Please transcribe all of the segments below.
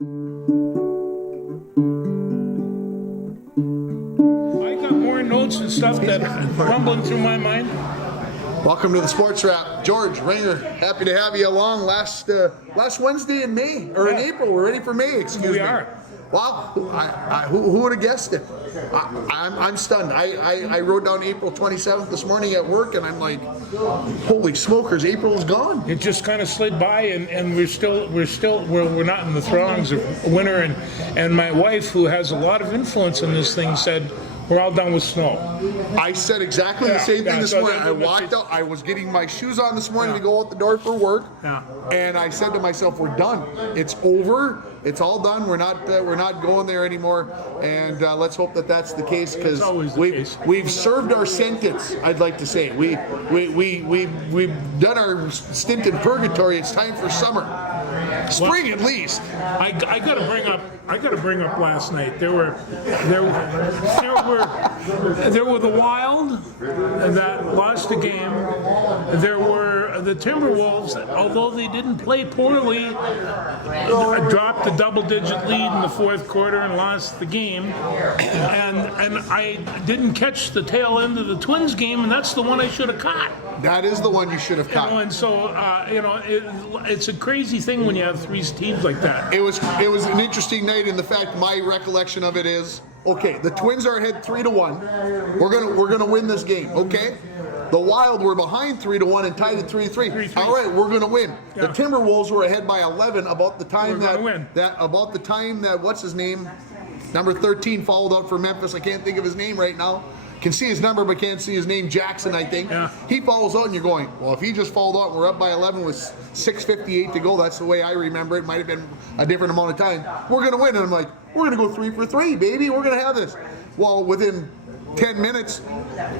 I got more notes and stuff that rumbling through my mind. Welcome to the Sports Wrap. George Ringer, happy to have you along. Last Wednesday in May, or in April. We're ready for May, excuse me. We are. Wow, who would have guessed it? I'm stunned. I wrote down April 27th this morning at work, and I'm like, holy smokers, April's gone. It just kind of slid by, and we're not in the throngs of winter. And my wife, who has a lot of influence in this thing, said, we're all done with snow. I said exactly the same thing this morning. I walked out, I was getting my shoes on this morning to go out the door for work, and I said to myself, we're done. It's over. It's all done. We're not going there anymore, and let's hope that that's the case, because we've served our sentence. I'd like to say we've done our stint in purgatory. It's time for summer, spring at least. I got to bring up last night. There were the Wild that lost the game. There were the Timberwolves that, although they didn't play poorly, dropped a double-digit lead in the fourth quarter and lost the game. And I didn't catch the tail end of the Twins game, and that's the one I should have caught. That is the one you should have caught. And so it's a crazy thing when you have three teams like that. It was an interesting night in the fact my recollection of it is, okay, the Twins are ahead 3-1. We're gonna win this game, okay? The Wild were behind 3-1 and tied at 3-3. All right, we're gonna win. Yeah. The Timberwolves were ahead by 11 about the time that what's his name, number 13 fouled out for Memphis. I can't think of his name right now. Can see his number but can't see his name. Jackson, I think. Yeah. He falls out and you're going, well, if he just fouled out and we're up by 11 with 6:58 to go, that's the way I remember it. Might have been a different amount of time. We're going to win. And I'm like, we're going to go 3 for 3, baby. We're going to have this. Well, within 10 minutes,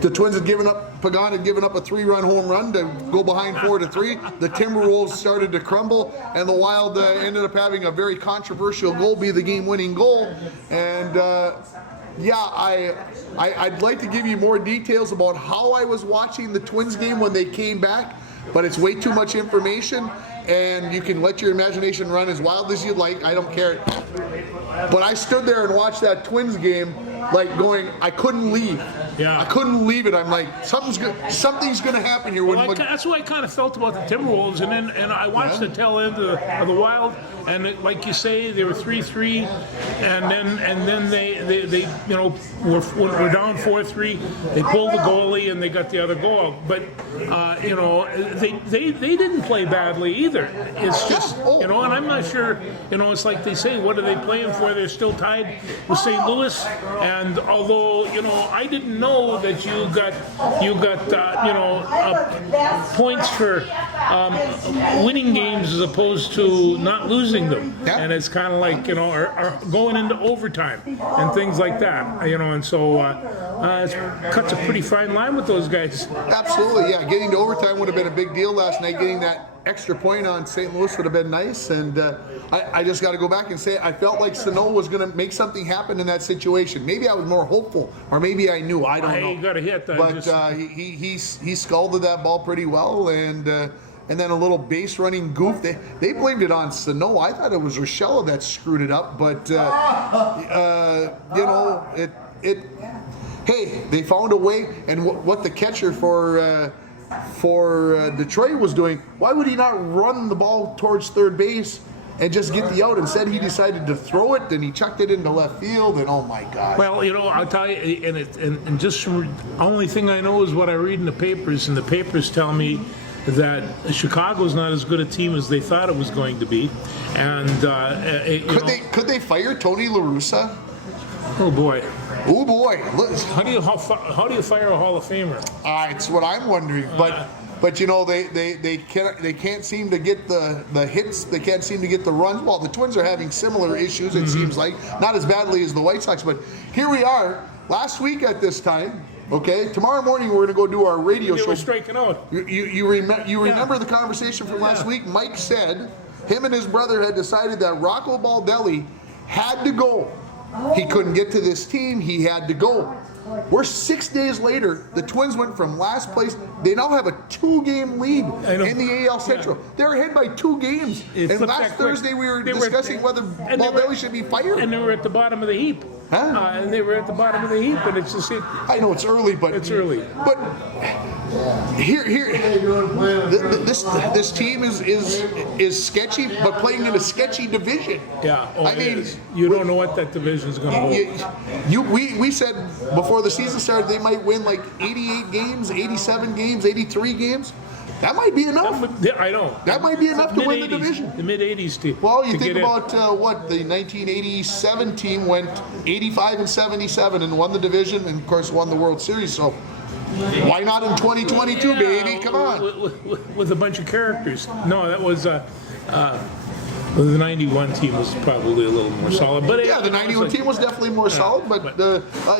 the Twins had given up, Pagan had given up a 3-run home run to go behind 4-3. The Timberwolves started to crumble, and the Wild ended up having a very controversial goal be the game-winning goal. And yeah, I'd like to give you more details about how I was watching the Twins game when they came back, but it's way too much information, and you can let your imagination run as wild as you'd like. I don't care. But I stood there and watched that Twins game like going, I couldn't leave. Yeah. I couldn't leave it. I'm like, something's going to happen here. Well, that's what I kind of felt about the Timberwolves, and I watched the tail end of the Wild, and like you say, they were 3-3, and then they were down 4-3. They pulled the goalie and they got the other goal. But they didn't play badly either. It's just and I'm not sure. It's like they say, what are they playing for? They're still tied with St. Louis, and although I didn't know that you got points for winning games as opposed to not losing them, and it's kind of like are going into overtime and things like that, and so it cuts a pretty fine line with those guys. Absolutely, yeah. Getting to overtime would have been a big deal last night. Getting that extra point on St. Louis would have been nice, and I just got to go back and say I felt like Sano was going to make something happen in that situation. Maybe I was more hopeful, or maybe I knew. I don't know. He got a hit, but he scalded that ball pretty well, and then a little base running goof. They blamed it on Sano. I thought it was Rochella that screwed it up, but Hey, they found a way, and what the catcher for Detroit was doing, why would he not run the ball towards third base and just get the out? Instead, he decided to throw it, and he chucked it into left field, and oh my God. Well, I'll tell you, and just only thing I know is what I read in the papers, and the papers tell me that Chicago's not as good a team as they thought it was going to be, and could they fire Tony La Russa? Oh boy. Oh boy! How do you fire a Hall of Famer? It's what I'm wondering. But they can't seem to get the hits. They can't seem to get the runs. Well, the Twins are having similar issues. It seems like not as badly as the White Sox, but here we are. Last week at this time. Okay, tomorrow morning we're going to go do our radio show. We're striking out. You remember the conversation from last week? Mike said him and his brother had decided that Rocco Baldelli had to go. He couldn't get to this team. He had to go. We're 6 days later. The Twins went from last place. They now have a 2-game lead I know. in the AL Central. They're ahead by 2 games. It And flipped last that quick. Thursday we were They were- discussing whether and they were- Baldelli should be fired. And they were at the bottom of the heap. Huh? And they were at the bottom of the heap, and it's just I know it's early, but It's early. But this team is sketchy, but playing in a sketchy division. yeah. Oh, I it mean, is. You don't know what that division's going to hold. we said before the season started they might win like 88 games, 87 games, 83 games. That might be enough. I know. That might be enough to win the division. The mid 80s team. Well, you to think get in. about what the 1987 team went 85 and 77 and won the division, and of course won the World Series. So why not in 2022, Yeah, baby? Come on. With a bunch of characters. No, that was the 91 team was probably a little more solid. But Yeah, the 91 team was definitely more solid, but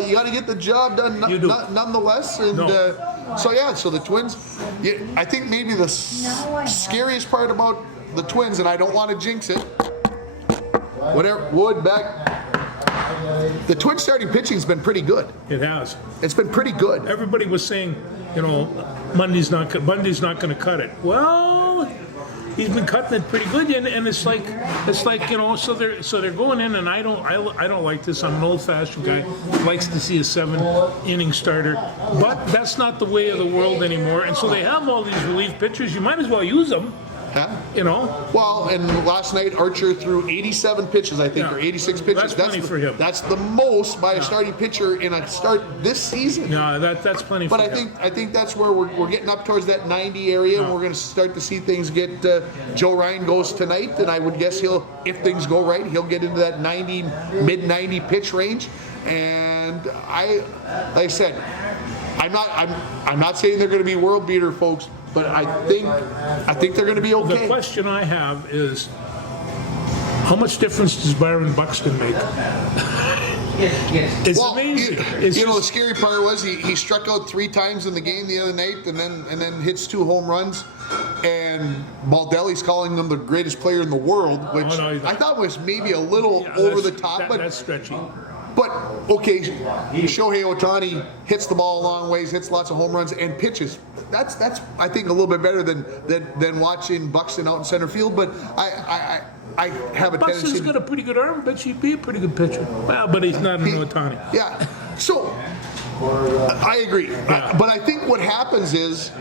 you got to get the job done You do. nonetheless. And No. so the Twins, I think maybe the scariest part about the Twins, and I don't want to jinx it, whatever, Wood back, the Twins starting pitching's been pretty good. It has. It's been pretty good. Everybody was saying, Monday's not going to cut it. Well, he's been cutting it pretty good, and it's like so they're going in, and I don't like this. I'm an old-fashioned guy who likes to see a 7-inning starter, but that's not the way of the world anymore. And so they have all these relief pitchers. You might as well use them. Huh? Well, and last night Archer threw 87 pitches, I think, Yeah. or 86 pitches. That's plenty for him. That's the most by a starting pitcher in a start this season. No, that's plenty. But for I him. think that's where we're getting up towards that 90 area, and we're going to start to see things get. Joe Ryan goes tonight, and I would guess if things go right, he'll get into that 90, mid 90 pitch range. And like I said, I'm not saying they're going to be world beater, folks, but I think they're going to be The okay. question I have is, how much difference does Byron Buxton make? It's Well, amazing. the scary part was he struck out 3 times in the game the other night, and then hits 2 home runs. And Baldelli's calling him the greatest player in the world, which no, he's not. I thought was maybe a little over the top. That's stretchy. But okay, Shohei Ohtani hits the ball a long ways, hits lots of home runs, and pitches. That's I think a little bit better than watching Buxton out in center field. But I have a Buxton's tendency. got a pretty good arm, but he'd be a pretty good pitcher. Well, but he's not an Ohtani. Yeah. So I agree. But I think what happens is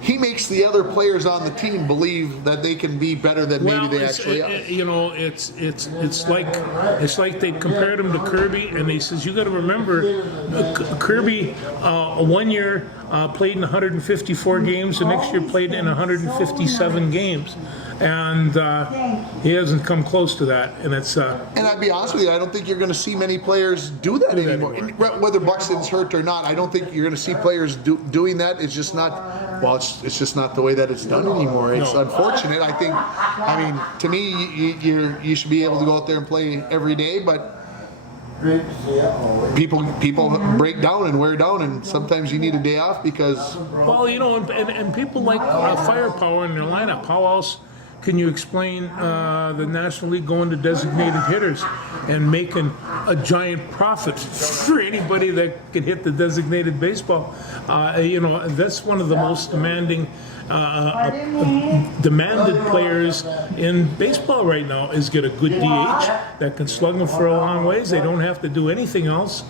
he makes the other players on the team believe that they can be better than maybe they actually are. It's like they compared him to Kirby, and he says you got to remember, Kirby 1 year played in 154 games, the next year played in 157 games, and he hasn't come close to that. And it's And I'd be honest with you, I don't think you're going to see many players do that anymore. And whether Buxton's hurt or not, I don't think you're going to see players doing that. It's just not. Well, it's just not the way that it's done anymore. It's unfortunate. I mean, to me, you should be able to go out there and play every day, but people break down and wear down, and sometimes you need a day off because. well, and people like firepower in their lineup. How else can you explain the National League going to designated hitters and making a giant profit for anybody that can hit the designated baseball? That's one of the most demanded players in baseball right now, is get a good DH that can slug them for a long ways. They don't have to do anything else.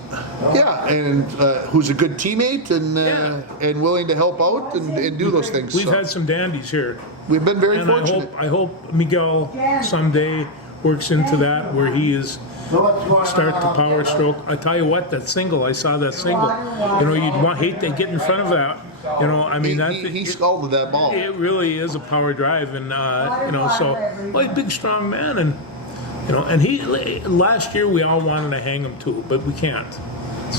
Yeah, and who's a good teammate and willing to help out and do those things. We've So had some dandies here. we've been very And fortunate. I hope Miguel someday works into that where he is start the power stroke. I tell you what, that single, I saw that single. You'd hate to get in front of that. He scalded that ball. It really is a power drive, and a big strong man, and he last year we all wanted to hang him too, but we can't.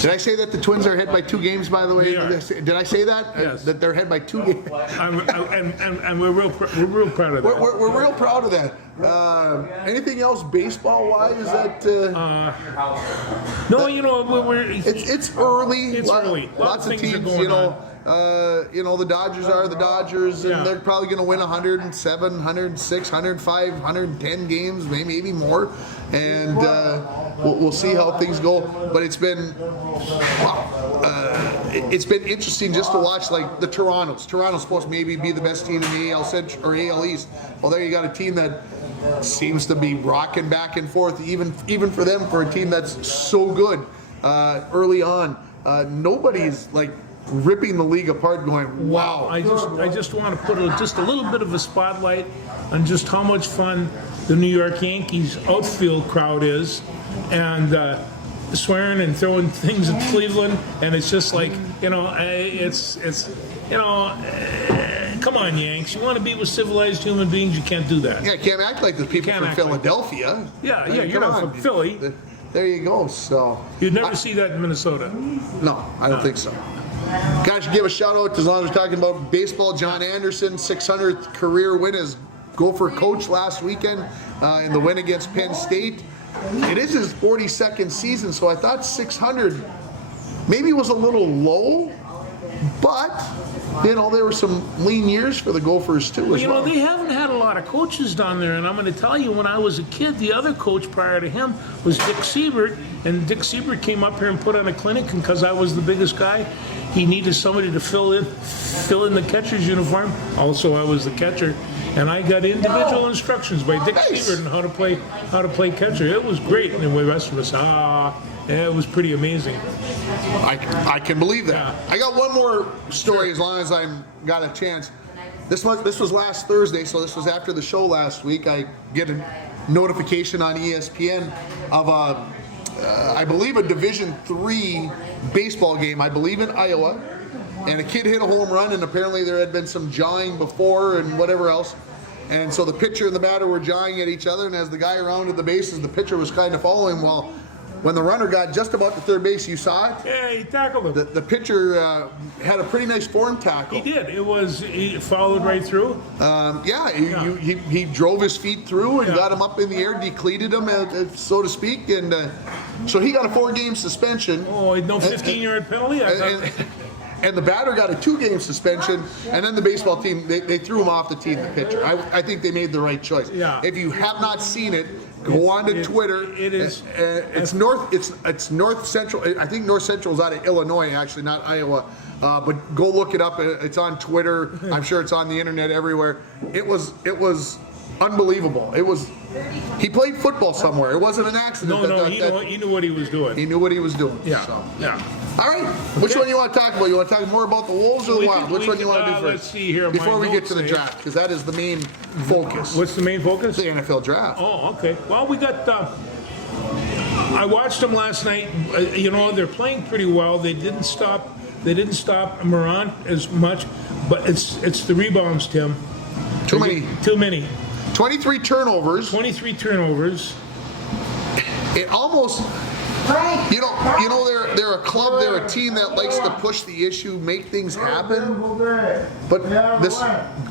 Did I say that the Twins are ahead by 2 games, by the way? They are. Did I say that? Yes. That they're ahead by 2 games? And we're real proud of that. We're real proud of that. Anything else baseball-wise that... No, we're It's early. It's early. Lots of things are teams, going on. the Dodgers are the Dodgers, and Yeah. they're probably going to win 107, 106, 105, 110 games, maybe more. And we'll see how things go. But it's been it's been interesting just to watch, like the Toronto's. Toronto's supposed to maybe be the best team in the AL Central or AL East. Well, there you got a team that seems to be rocking back and forth, even for them, for a team that's so good early on. Nobody's like ripping the league apart, going, wow. I just want to put just a little bit of a spotlight on just how much fun the New York Yankees outfield crowd is, and swearing and throwing things at Cleveland, and it's just like, come on, Yanks, you want to be with civilized human beings, you can't do that. Yeah, can't act like the people Can't from act like Philadelphia. Yeah, I mean, you're come not on. from Philly. There you go. So You'd never see that in Minnesota. no, I don't think so. Guys, give a shout out, as long as we're talking about baseball. John Anderson, 600th career win as Gopher coach last weekend in the win against Penn State. It is his 42nd season, so I thought 600 maybe was a little low, but there were some lean years for the Gophers too. As well. They haven't had a lot of coaches down there, and I'm going to tell you, when I was a kid, the other coach prior to him was Dick Siebert, and Dick Siebert came up here and put on a clinic, and because I was the biggest guy, he needed somebody to fill in the catcher's uniform. Also, I was the catcher, and I got individual instructions by Dick Siebert on how to play catcher. It was great, and the rest of us, it was pretty amazing. I can believe that. Yeah. I got one more story, as long as I've got a chance. This was last Thursday, so this was after the show last week. I get a notification on ESPN of I believe a Division III baseball game, I believe in Iowa, and a kid hit a home run, and apparently there had been some jawing before and whatever else. And so the pitcher and the batter were jawing at each other, and as the guy rounded the bases, the pitcher was kind of following. Well, when the runner got just about to third base, you saw it? Yeah, he tackled him. The pitcher had a pretty nice form tackle. He did. He followed right through. He drove his feet through and Yeah. got him up in the air, decleated him, so to speak, and so he got a 4-game suspension. Oh, no 15-yard penalty? I thought, And the batter got a 2-game suspension, and then the baseball team, they threw him off the team, the pitcher. I think they made the right choice. Yeah. If you have not seen it, go on to Twitter. It is. It's North Central. I think North Central is out of Illinois, actually, not Iowa. But go look it up. It's on Twitter. I'm sure it's on the internet everywhere. It was unbelievable. He played football somewhere. It wasn't an accident. He knew what he was doing. He knew what he was doing. Yeah, So. yeah. All right. Which one you want to talk about? You want to talk more about the Wolves or the Wild? Which one you want to do first? Let's see here. Before My we get to the notes say- draft, because that is the main focus. What's the main focus? The NFL draft. Oh, okay. Well, we got. I watched them last night. They're playing pretty well. They didn't stop Morant as much, but it's the rebounds, Tim. Too many. Too many. 23 turnovers. 23 turnovers. It almost, they're a club, they're a team that likes to push the issue, make things happen. But this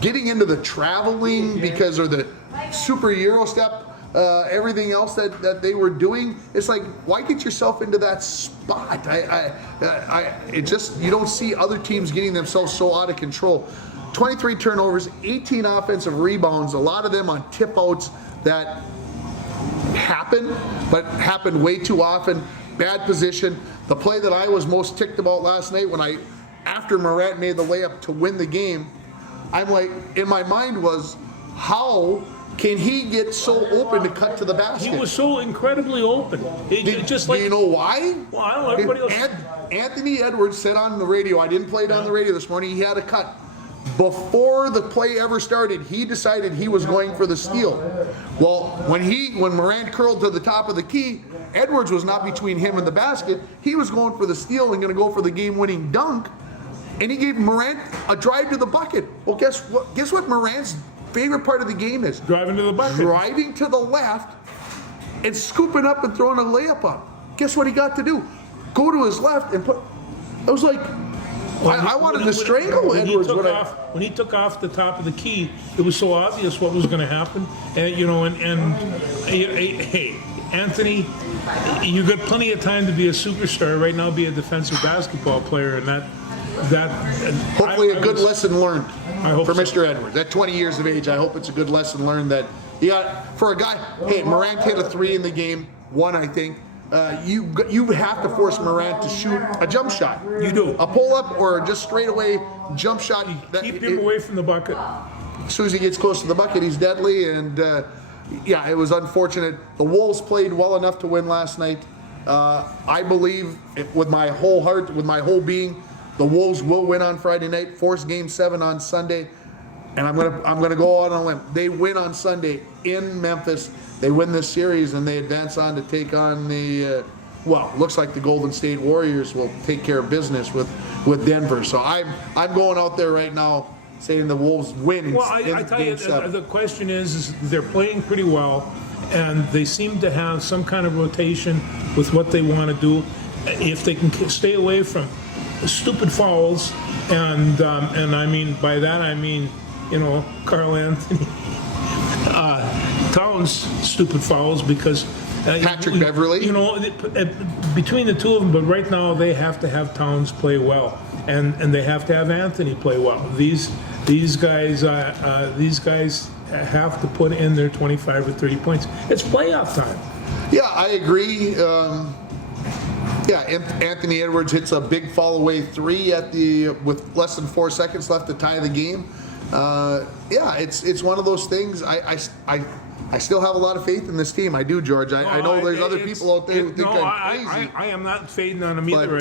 getting into the traveling or the super Euro step, everything else that they were doing, it's like, why get yourself into that spot? You don't see other teams getting themselves so out of control. 23 turnovers, 18 offensive rebounds, a lot of them on tip outs that happen way too often. Bad position. The play that I was most ticked about last night, after Morant made the layup to win the game, I'm like, in my mind was, how can he get so open to cut to the basket? He was so incredibly open. Do you know why? Well, I don't know. Everybody else. Anthony Edwards said on the radio, I didn't play it on the radio this morning, he had a cut. Before the play ever started, he decided he was going for the steal. Well, when Morant curled to the top of the key, Edwards was not between him and the basket. He was going for the steal and going to go for the game-winning dunk. And he gave Morant a drive to the bucket. Well, guess what Morant's favorite part of the game is? Driving to the bucket. Driving to the left and scooping up and throwing a layup up. Guess what he got to do? Go to his left and put. It was like, I wanted to strangle Edwards. When he took off the top of the key, it was so obvious what was going to happen. And hey, Anthony, you got plenty of time to be a superstar right now. Be a defensive basketball player, and that Hopefully a good lesson learned I hope for so. Mr. Edwards. At 20 years of age, I hope it's a good lesson learned that you got, for a guy, hey, Morant hit a 3 in the game, 1 I think. You have to force Morant to shoot a jump shot. You do. A pull-up or just straight away jump shot. Keep him away from the bucket. As soon as he gets close to the bucket, he's deadly. And yeah, it was unfortunate. The Wolves played well enough to win last night. I believe with my whole heart, with my whole being, the Wolves will win on Friday night, force Game 7 on Sunday. And I'm gonna go out on a limb. They win on Sunday in Memphis. They win this series and they advance on to take on the looks like the Golden State Warriors will take care of business with Denver. So I'm going out there right now saying the Wolves win. Well, I tell you, the question is they're playing pretty well, and they seem to have some kind of rotation with what they want to do. If they can stay away from stupid fouls, and I mean by that I mean, you know, Carl Anthony Towns stupid fouls because Patrick Beverley. You know, between the two of them, but right now they have to have Towns play well, and they have to have Anthony play well. These guys have to put in their 25 or 30 points. It's playoff time. Yeah, I agree. Anthony Edwards hits a big fall away 3 with less than 4 seconds left to tie the game. It's one of those things. I still have a lot of faith in this team. I do, George. I know there's other people out there who think I'm crazy. I am not fading on them either.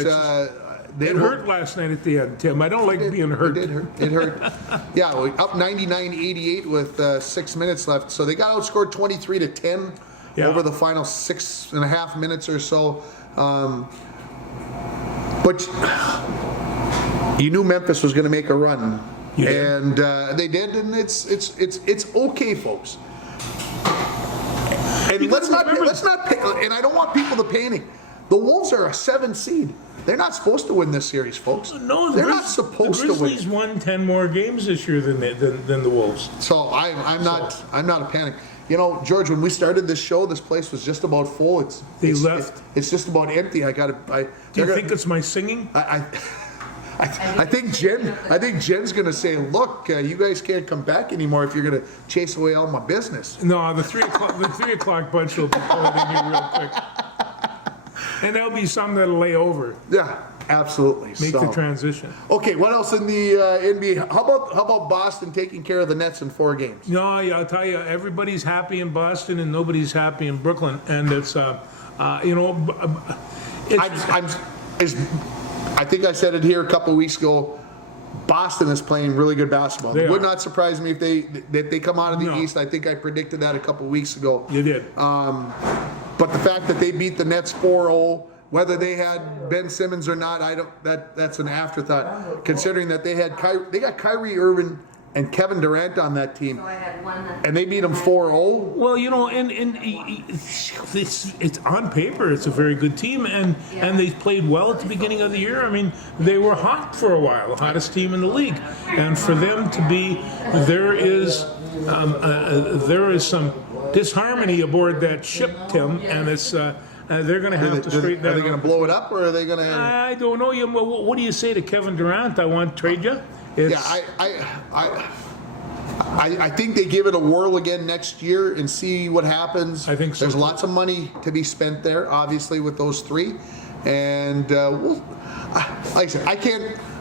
But it hurt last night at the end, Tim. I don't like being hurt. It did hurt. It hurt. Yeah, up 99-88 with 6 minutes left. So they got outscored 23-10 over the final 6.5 minutes or so. But you knew Memphis was going to make a run, and they did. And it's okay, folks. And let's not. And I don't want people to panic. The Wolves are a 7 seed. They're not supposed to win this series, folks. No, they're not supposed to win. The Grizzlies won 10 more games this year than the Wolves. So I'm not a panic. You know, George, when we started this show, this place was just about full. It's just about empty. Do you think it's my singing? I think Jen's going to say, look, you guys can't come back anymore if you're going to chase away all my business. No, the 3 o'clock bunch will be calling in real quick. And there'll be some that'll lay over. Yeah, absolutely. Make the transition. Okay, what else in the NBA? How about Boston taking care of the Nets in 4 games? No, yeah, I'll tell you, everybody's happy in Boston and nobody's happy in Brooklyn. And it's, I think I said it here a couple of weeks ago. Boston is playing really good basketball. It would not surprise me if they come out of the East. I think I predicted that a couple of weeks ago. You did. But the fact that they beat the Nets 4-0, whether they had Ben Simmons or not, that's an afterthought. Considering that they got Kyrie Irving and Kevin Durant on that team, and they beat them 4-0. Well, you know, and it's on paper, it's a very good team, and they played well at the beginning of the year. I mean, they were hot for a while, the hottest team in the league, and for them to be, there is some disharmony aboard that ship, Tim, and it's. They're going to have to straighten that out. Are they going to blow it up, or are they going to? I don't know. What do you say to Kevin Durant? I want to trade you. I think they give it a whirl again next year and see what happens. I think so. There's lots of money to be spent there, obviously, with those 3. And like I said,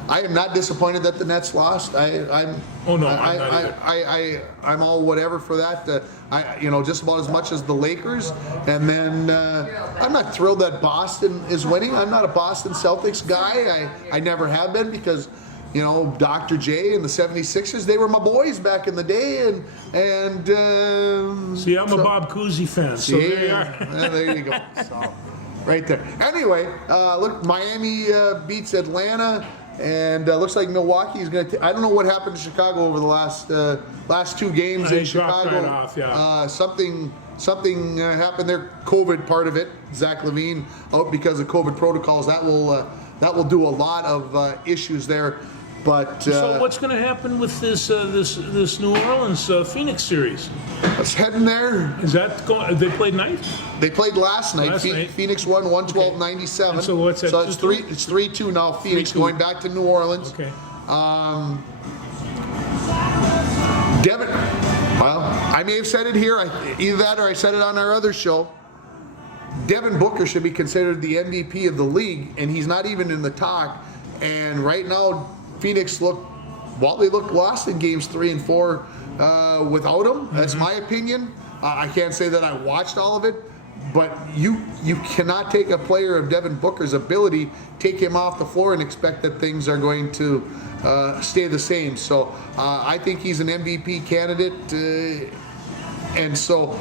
I am not disappointed that the Nets lost. I'm all whatever for that. Just about as much as the Lakers. And then I'm not thrilled that Boston is winning. I'm not a Boston Celtics guy. I never have been because. You know, Dr. J and the 76ers, they were my boys back in the day. And see, I'm a Bob Cousy fan, so there you are. There you go. So, right there. Anyway, look, Miami beats Atlanta, and looks like Milwaukee is going to. I don't know what happened to Chicago over the last 2 games in Chicago. Right off, yeah. Something happened there. COVID part of it. Zach LaVine out because of COVID protocols. That will do a lot of issues there. But So what's going to happen with this this New Orleans Phoenix series? let's head in there. Is that going? They played night. They played last night. Last night. Phoenix won 112-97. And so what's that, So it's 2-2? it's 3-2 now. Phoenix 3-2. going back to New Orleans. Okay. Devin, well, I may have said it here. Either that or I said it on our other show. Devin Booker should be considered the MVP of the league, and he's not even in the talk. And right now, Phoenix they look lost in games 3 and 4 without him. That's my opinion. I can't say that I watched all of it, but you cannot take a player of Devin Booker's ability, take him off the floor, and expect that things are going to stay the same. So I think he's an MVP candidate, and so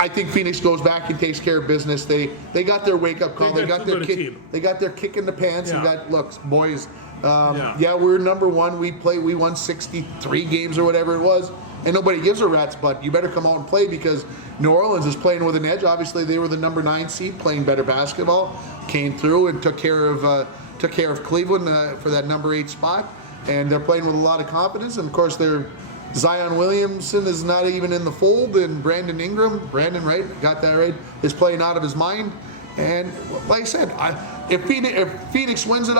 I think Phoenix goes back and takes care of business. They got their wake up call. They got their kick. They got their kick in the pants and got looks, boys. We're number one. We won 63 games or whatever it was, and nobody gives a rat's butt. You better come out and play because New Orleans is playing with an edge. Obviously, they were the number 9 seed, playing better basketball. Came through and took care of Cleveland for that number 8 spot, and they're playing with a lot of confidence. And of course, Zion Williamson is not even in the fold, and Brandon, right? Got that right? Is playing out of his mind. And like I said, if Phoenix wins it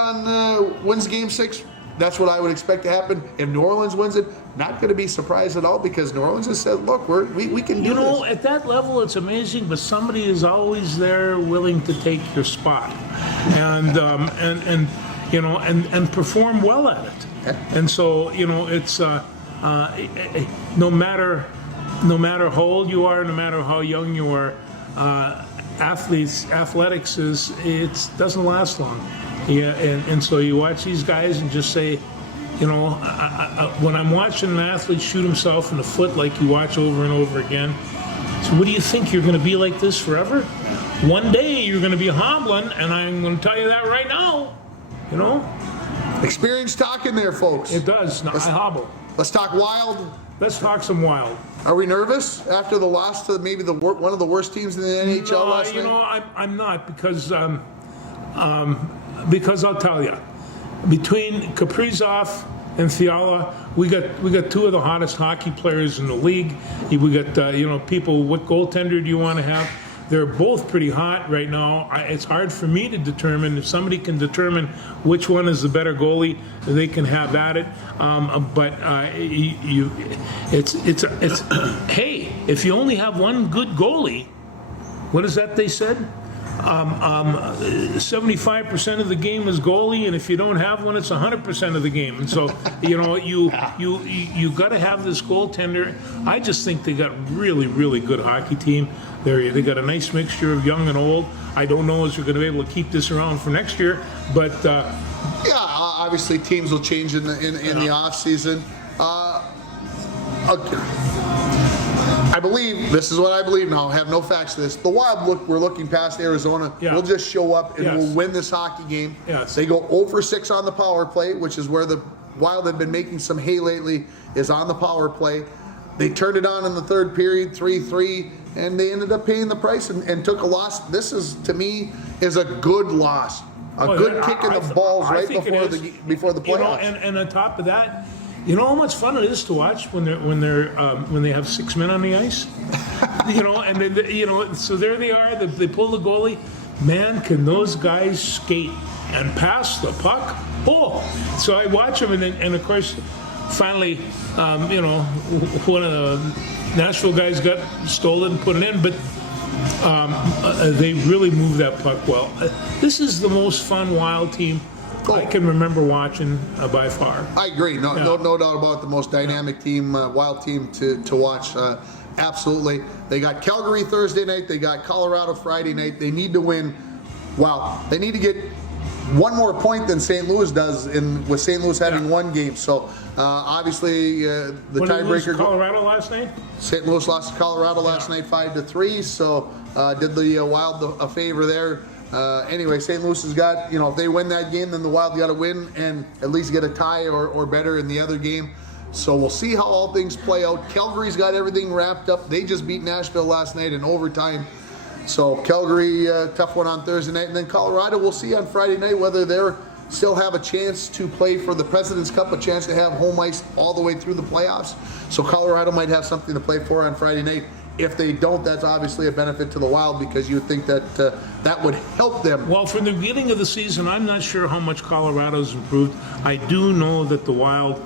wins Game 6, that's what I would expect to happen. If New Orleans wins it, not going to be surprised at all because New Orleans has said, "Look, we can do this." At that level, it's amazing, but somebody is always there, willing to take your spot, and perform well at it. And so it's. No matter how old you are, no matter how young you are, athletics doesn't last long. Yeah, and so you watch these guys and just say, when I'm watching an athlete shoot himself in the foot like you watch over and over again, so what do you think, you're going to be like this forever? One day you're going to be hobbling, and I'm going to tell you that right now. Experience talking there, folks. It does. No, I hobble. Let's talk Wild. Let's talk some Wild. Are we nervous after the loss to maybe one of the worst teams in the NHL last night? I'm not because I'll tell you, between Kaprizov and Fiala, we got 2 of the hottest hockey players in the league. We got people. What goaltender do you want to have? They're both pretty hot right now. It's hard for me to determine. If somebody can determine which one is the better goalie, they can have at it. Hey, if you only have one good goalie, what is that they said? 75% of the game is goalie, and if you don't have one, it's 100% of the game. And so, you got to have this goaltender. I just think they got really, really good hockey team. They got a nice mixture of young and old. I don't know if they're going to be able to keep this around for next year, but obviously teams will change in the off season. I believe, this is what I believe now, I have no facts to this. The Wild, we're looking past Arizona. Yeah. We'll just show up and Yes. we'll win this hockey game. Yes. They go 0 for 6 on the power play, which is where the Wild have been making some hay lately, is on the power play. They turned it on in the third period, 3-3, and they ended up paying the price and took a loss. This is, to me, is a good loss. Good kick in the balls right before the playoffs. And on top of that, how much fun it is to watch when they have 6 men on the ice. And then so there they are. They pull the goalie. Man, can those guys skate and pass the puck? Oh, so I watch them, and of course, finally, one of the Nashville guys got stolen and put it in, but they really moved that puck well. This is the most fun Wild team I can remember watching by far. I agree. No doubt about the most dynamic team, Wild team to watch. Absolutely. They got Calgary Thursday night. They got Colorado Friday night. They need to win. Wow. They need to get one more point than St. Louis does, with St. Louis having one game. So obviously the tiebreaker. Colorado last night. St. Louis lost to Colorado last night 5-3. So did the Wild a favor there. Anyway, St. Louis has got, if they win that game, then the Wild got to win and at least get a tie or better in the other game. So we'll see how all things play out. Calgary's got everything wrapped up. They just beat Nashville last night in overtime. So Calgary, tough one on Thursday night. And then Colorado, we'll see on Friday night whether they're still have a chance to play for the President's Cup, a chance to have home ice all the way through the playoffs. So Colorado might have something to play for on Friday night. If they don't, that's obviously a benefit to the Wild, because you would think that that would help them. Well, from the beginning of the season, I'm not sure how much Colorado's improved. I do know that the Wild,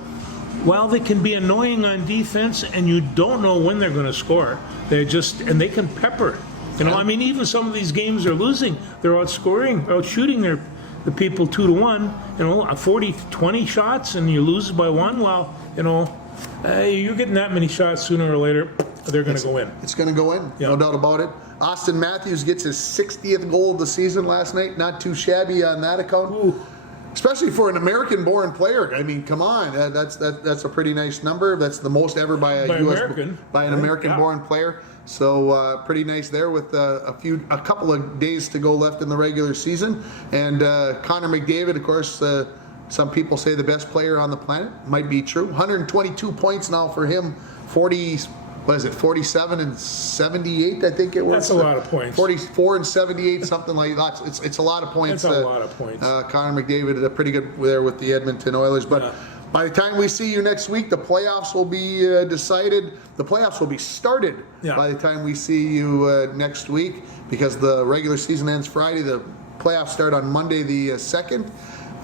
while they can be annoying on defense and you don't know when they're going to score, they can pepper. You know, I mean, even some of these games they're losing, they're outshooting the people 2-1, you know, 40-20 shots, and you lose by 1. Well, you know, you're getting that many shots sooner or later, they're going to go in. It's going to go in, no doubt about it. Austin Matthews gets his 60th goal of the season last night. Not too shabby on that account. Ooh. Especially for an American-born player. I mean, come on, that's a pretty nice number. That's the most ever by an American-born player. So pretty nice there with a couple of days to go left in the regular season. And Connor McDavid, of course, some people say the best player on the planet. Might be true. 122 points now for him. 47 and 78, I think it was. That's a lot of points. 44 and 78, something like that. It's a lot of points. That's a lot of points. Connor McDavid, pretty good there with the Edmonton Oilers. But by the time we see you next week, the playoffs will be decided. The playoffs will be started by the time we see you next week, because the regular season ends Friday. The playoffs start on Monday the 2nd.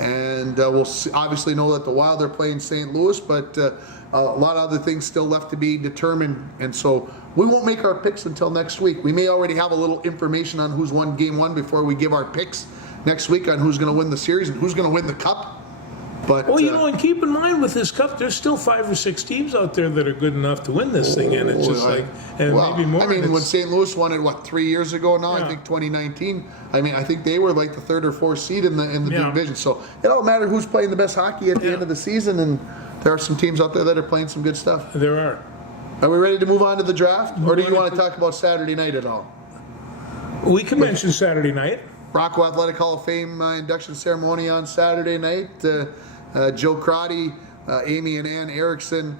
And we'll obviously know that the Wild are playing St. Louis, but a lot of other things still left to be determined. And so we won't make our picks until next week. We may already have a little information on who's won Game 1 before we give our picks next week on who's going to win the series and who's going to win the Cup. But, well, you know, and keep in mind with this Cup, there's still 5 or 6 teams out there that are good enough to win this thing, and it's just maybe more. I mean, when St. Louis won it, 3 years ago now? I think 2019. I mean, I think they were like the 3rd or 4th seed in the division. So it don't matter who's playing the best hockey at the end of the season, and there are some teams out there that are playing some good stuff. There are. Are we ready to move on to the draft, or do you want to talk about Saturday night at all? We can mention Saturday night. Rockwell Athletic Hall of Fame induction ceremony on Saturday night. Joe Crotty, Amy and Ann Erickson,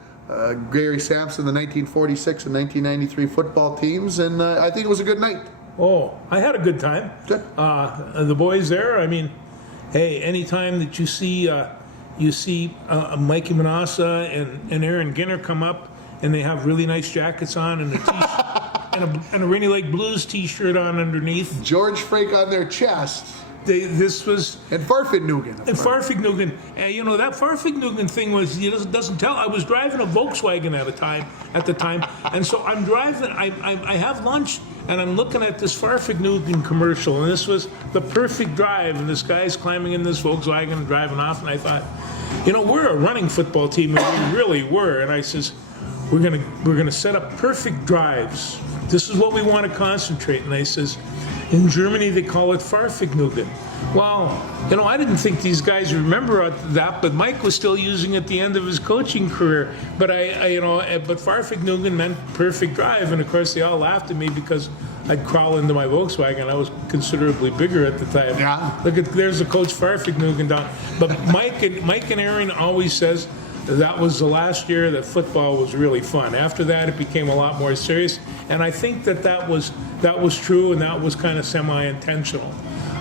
Gary Sampson, the 1946 and 1993 football teams, and I think it was a good night. Oh, I had a good time. Good. The boys there, I mean, hey, anytime that you see Mikey Manassa and Aaron Ginner come up, and they have really nice jackets on and a t-shirt, and a Rainy Lake Blues t-shirt on underneath. George Frake on their chest. And Farfignugan. And Farfignugan. You know, that Farfignugan thing was, doesn't tell. I was driving a Volkswagen at the time. And so I'm driving, I have lunch, and I'm looking at this Farfignugan commercial. And this was the perfect drive. And this guy's climbing in this Volkswagen and driving off. And I thought, you know, we're a running football team, and we really were. And I says, we're gonna set up perfect drives. This is what we want to concentrate. And I says, in Germany, they call it Farfignugan. Well, you know, I didn't think these guys remember that, but Mike was still using it at the end of his coaching career. But but Farfignugan meant perfect drive, and of course they all laughed at me because I'd crawl into my Volkswagen. I was considerably bigger at the time. Yeah. Look there's the coach Farfignugan down. But Mike and Aaron always says that was the last year that football was really fun. After that, it became a lot more serious, and I think that was true, and that was kind of semi-intentional.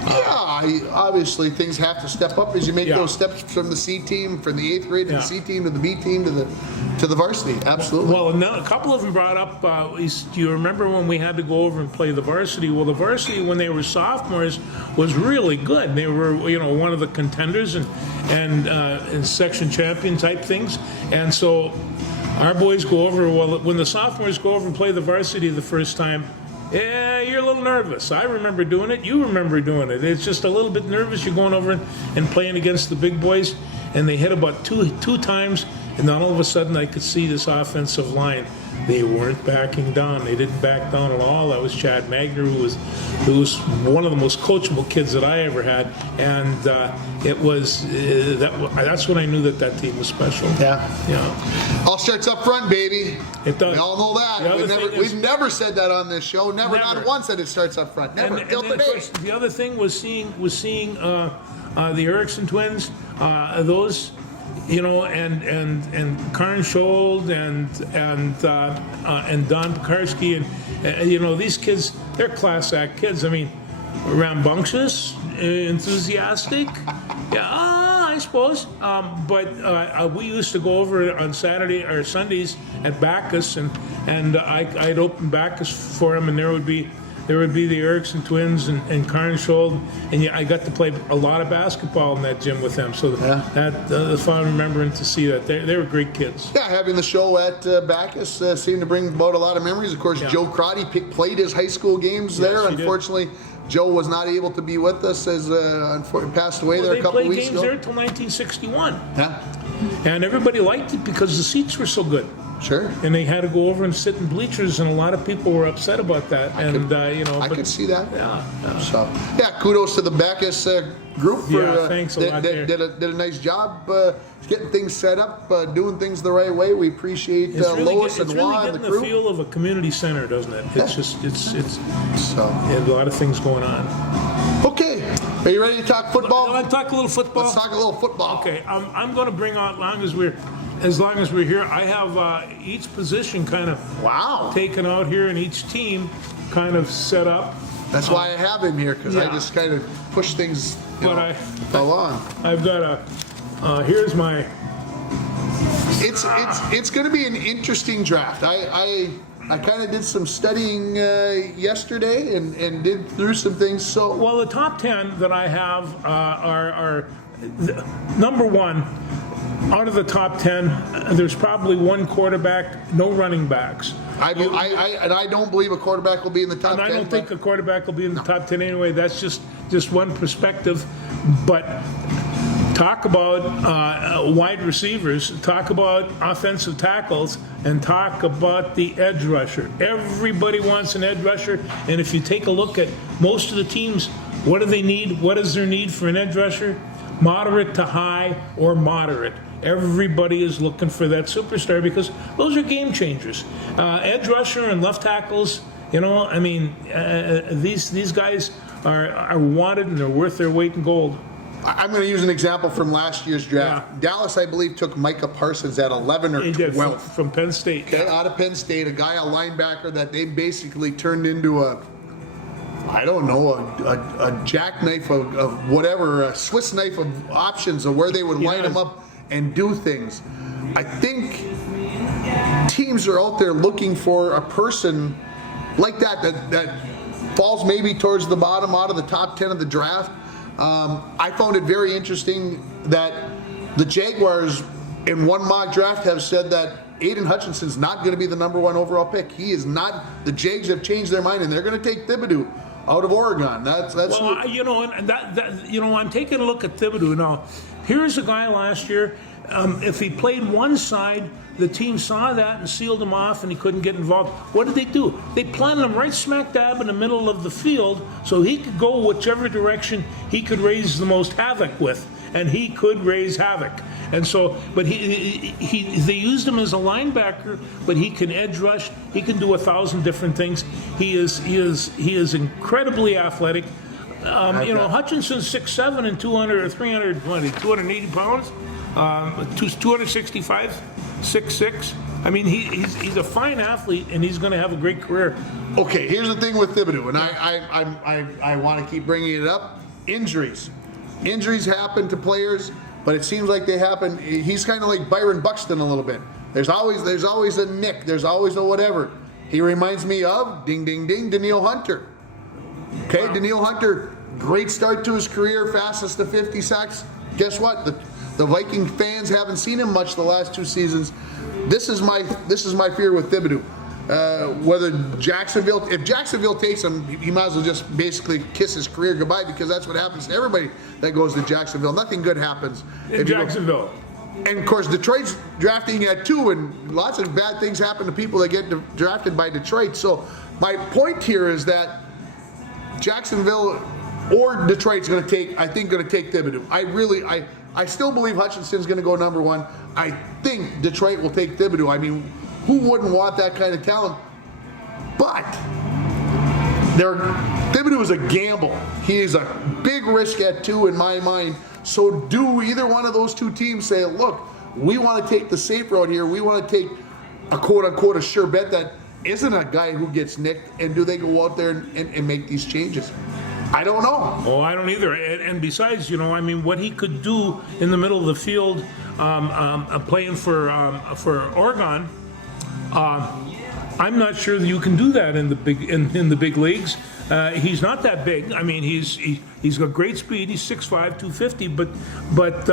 Obviously things have to step up as you make those steps from the C team, from the 8th grade to the C team to the B team to the varsity. Absolutely. Well, a couple of them brought up, do you remember when we had to go over and play the varsity? Well, the varsity, when they were sophomores, was really good. They were, one of the contenders and section champion type things. And so our boys go over, when the sophomores go over and play the varsity the first time, yeah, you're a little nervous. I remember doing it. You remember doing it. It's just a little bit nervous. You're going over and playing against the big boys, and they hit about two times, and then all of a sudden I could see this offensive line. They weren't backing down. They didn't back down at all. That was Chad Magner, who was one of the most coachable kids that I ever had, and that's when I knew that team was special. Yeah. All starts up front, baby. It does. We all know that. We've never said that on this show. Never. Not once that it starts up front. Never. And then, of course, the other thing was seeing the Erickson twins. Those. And Karn Schold and Don Pekarsky and these kids, they're class act kids. I mean, rambunctious, enthusiastic, Yeah, I suppose. But we used to go over on Saturday or Sundays at Bacchus, and I'd open Bacchus for him, and there would be the Erickson twins and Carnshold, and yeah, I got to play a lot of basketball in that gym with them. So that was fun remembering to see that. They were great kids. Yeah, having the show at Bacchus seemed to bring about a lot of memories. Of course, Joe Crotty played his high school games there. Unfortunately, Joe was not able to be with us as passed away there a couple weeks ago. They played games there until 1961. Yeah. And everybody liked it because the seats were so good. Sure. And they had to go over and sit in bleachers, and a lot of people were upset about that. I could see that. Yeah. So, kudos to the Bacchus group for thanks a lot. did a nice job getting things set up, doing things the right way. We appreciate Lois and Juan and the crew. It's really getting the feel of a community center, doesn't it? It's just it's so a lot of things going on. Okay, are you ready to talk football? Let's talk a little football. Let's talk a little football. Okay, I'm going to bring out as long as we're here. I have each position kind of taken out here, and each team kind of set up. That's why I have him here, because I just kind of push things along. I've got here's my. It's going to be an interesting draft. I kind of did some studying yesterday and did through some things. So well, the top 10 that I have are number one. Out of the top 10, there's probably one quarterback, no running backs. I don't believe a quarterback will be in the top 10. I don't think a quarterback will be in the top 10 anyway. That's just one perspective. But talk about wide receivers, talk about offensive tackles, and talk about the edge rusher. Everybody wants an edge rusher, and if you take a look at most of the teams, what do they need? What is their need for an edge rusher? Moderate to high or moderate. Everybody is looking for that superstar because those are game changers. Edge rusher and left tackles, these guys are wanted and they're worth their weight in gold. I'm going to use an example from last year's draft. Yeah. Dallas, I believe, took Micah Parsons at 11 or 12. From Penn State. Okay, out of Penn State, a linebacker that they basically turned into a jackknife of whatever, a Swiss knife of options of where they would line them up and do things. I think teams are out there looking for a person like that falls maybe towards the bottom out of the top 10 of the draft. I found it very interesting that the Jaguars in one mock draft have said that Aiden Hutchinson's not going to be the number one overall pick. He is not. The Jags have changed their mind and they're going to take Thibodeau out of Oregon. That's well, I'm taking a look at Thibodeau now. Here's a guy last year. If he played one side, the team saw that and sealed him off, and he couldn't get involved. What did they do? They planted him right smack dab in the middle of the field, so he could go whichever direction he could raise the most havoc with, and he could raise havoc. And so, but they used him as a linebacker, but he can edge rush. He can do 1,000 different things. He is incredibly athletic. Hutchinson's 6'7" and 280 pounds, 265, 6'6". I mean, he's a fine athlete, and he's going to have a great career. Okay, here's the thing with Thibodeau, and I want to keep bringing it up. Injuries happen to players, but it seems like they happen. He's kind of like Byron Buxton a little bit. There's always a nick. There's always a whatever. He reminds me of ding ding ding Danielle Hunter. Okay, wow. Danielle Hunter, great start to his career, fastest to 50 sacks. Guess what? The Viking fans haven't seen him much the last 2 seasons. This is my fear with Thibodeau. If Jacksonville takes him, he might as well just basically kiss his career goodbye, because that's what happens to everybody that goes to Jacksonville. Nothing good happens in Jacksonville. And of course, Detroit's drafting at 2, and lots of bad things happen to people that get drafted by Detroit. So my point here is that Jacksonville or Detroit's going to take Thibodeau. I still believe Hutchinson's going to go number 1. I think Detroit will take Thibodeau. I mean, who wouldn't want that kind of talent? But Thibodeau is a gamble. He is a big risk at 2 in my mind. So do either one of those 2 teams say, look, we want to take the safe road here. We want to take a quote-unquote a sure bet that isn't a guy who gets nicked, and do they go out there and make these changes? I don't know. Oh, I don't either. And besides, I mean, what he could do in the middle of the field, playing for Oregon, I'm not sure that you can do that in the big leagues. He's not that big. I mean, he's got great speed. He's 6'5", 250. But